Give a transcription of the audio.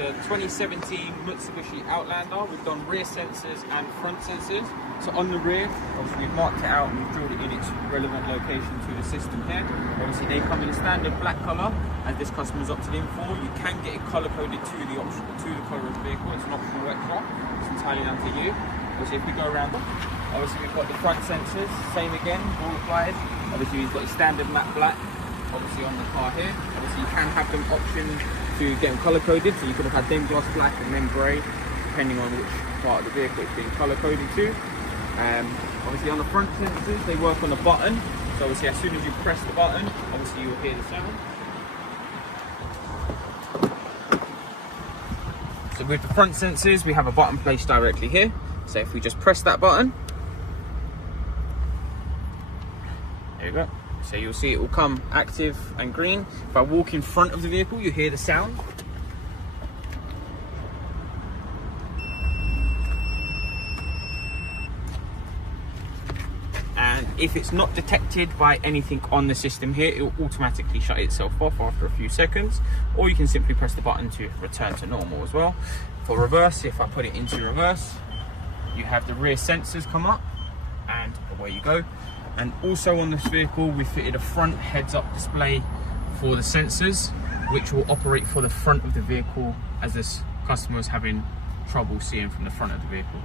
a 2017 Mitsubishi Outlander. We've done rear sensors and front sensors. So on the rear, obviously we've marked it out and we've drilled it in its relevant location to the system here. Obviously they come in a standard black colour, as this customer's opted in for. You can get it colour coded to the colour of the vehicle. It's an optional extra. It's entirely down to you. Obviously if we go around, obviously we've got the front sensors, same again, all applied. Obviously we've got a standard matte black, obviously on the car here. Obviously you can have them optioned to get them colour coded, so you could have had them gloss black and then grey, depending on which part of the vehicle it's being colour coded to. Obviously on the front sensors, they work on a button, so obviously as soon as you press the button, obviously you'll hear the sound. So with the front sensors, we have a button placed directly here. So if we just press that button, there you go. So you'll see it will come active and green. If I walk in front of the vehicle, you hear the sound. And if it's not detected by anything on the system here, it will automatically shut itself off after a few seconds. Or you can simply press the button to return to normal as well. For reverse, if I put it into reverse, you have the rear sensors come up and away you go. And also on this vehicle, we fitted a front heads-up display for the sensors, which will operate for the front of the vehicle as this customer is having trouble seeing from the front of the vehicle.